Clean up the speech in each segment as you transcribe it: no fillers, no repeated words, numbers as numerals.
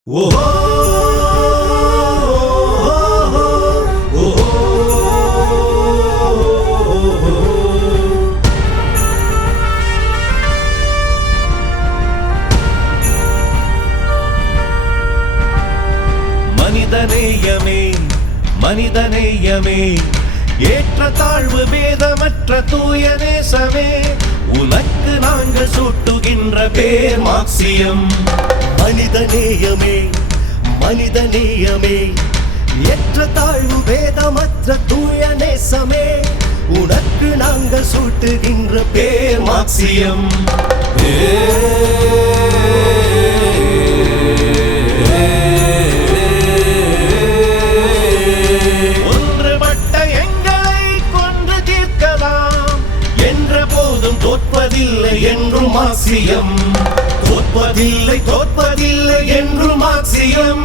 மனிதநேயமே மனிதநேயமே ஏற்ற தாழ்வு பேதமற்ற தூய நேசமே உனக்கு நாங்கள் சூட்டுகின்ற பேர் மார்க்சியம். மனிதநேயமே மனிதநேயமே ஏற்ற தாழ்வு பேதமற்ற தூய நேசமே உனக்கு நாங்கள் சூட்டுகின்ற பேர் மார்க்சியம். ஒன்றுபட்ட எங்களை கொன்று தீர்க்கலாம் என்ற போதும் தோற்பதில்லை என்றும் மார்க்சியம். தோற்பதில்லை தோற்பதில்லை என்றும் மார்க்சியம்.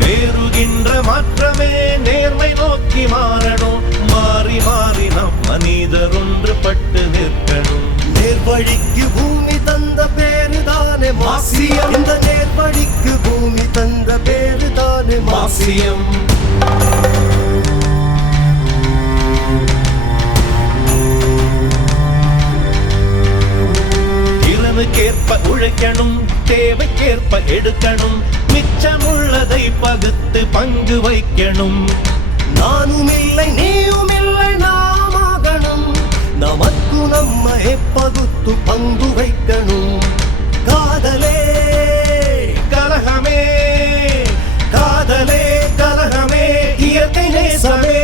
நேருகின்ற மாற்றமே நேர்மை நோக்கி மாறணும். மாறி மாறி நம் மனிதர் ஒன்றுபட்டு நிற்கணும். நேர்வழிக்கு பூமி தந்த பேருதானே மார்க்சியம். இந்த நேர்வழிக்கு பூமி தந்த பேருதானே மார்க்சியம். திறனுக்கேற்ப உழைக்கணும், தேவைக்கேற்ப எடுக்கணும், மிச்சமுள்ளதை பகுத்து பங்கு வைக்கணும். நானும் இல்லை நீயும் இல்லை நாமாகணும், நமக்கு நம்மை பகுத்து பங்கு வைக்கணும். காதலே கலகமே காதலே கலகமே இயற்கை நேசமே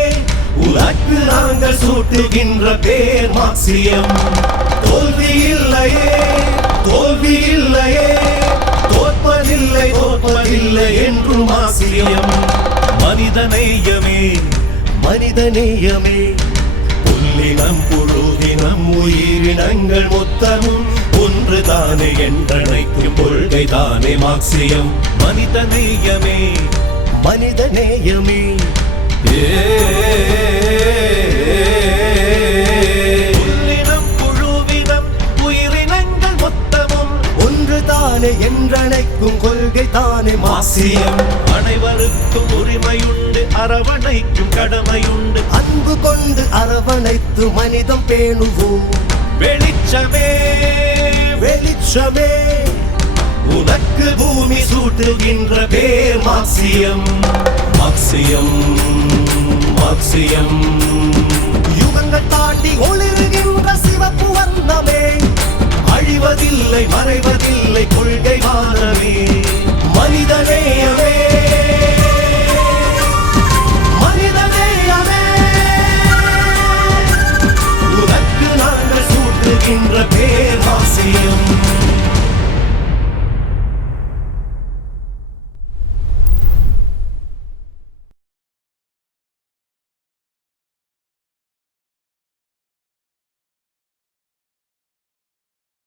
உனக்கு நாங்கள் சூட்டுகின்ற பேர் மார்க்சியம். தோல்வி இல்லையே தோல்வி இல்லையே தோற்பதில்லை தோற்பதில்லை என்றும் மார்க்சியம். மனிதநேயமே மனிதநேயமே புல்லினம் புழுகினம் உயிரினங்கள் மொத்தமும் ஒன்றுதானே என்றனைக்கும் கொள்கைதானே மார்க்சியம். மனிதநேயமே மனிதநேயமே புல்லினம் புழுவினம் உயிரினங்கள் மொத்தமும் ஒன்றுதானே என்றனைக்கும் கொள்கை தானே மார்க்சியம். அனைவருக்கும் உரிமையுண்டு, அரவணைக்கும் கடமையுண்டு. அன்பு கொண்டு அரவணைத்து மனிதம் பேணுவோம். வெளிச்சமே வெளிச்சமே உனக்கு பூமி சூட்டுகின்ற பேர் மார்க்சியம். மார்க்சியம் மார்க்சியம். யுகங்கள் தாண்டி ஒளிர்கின்ற சிவப்பு வண்ணமே அழிவதில்லை மறைவதில்லை கொள்கை வானமே. மனிதனே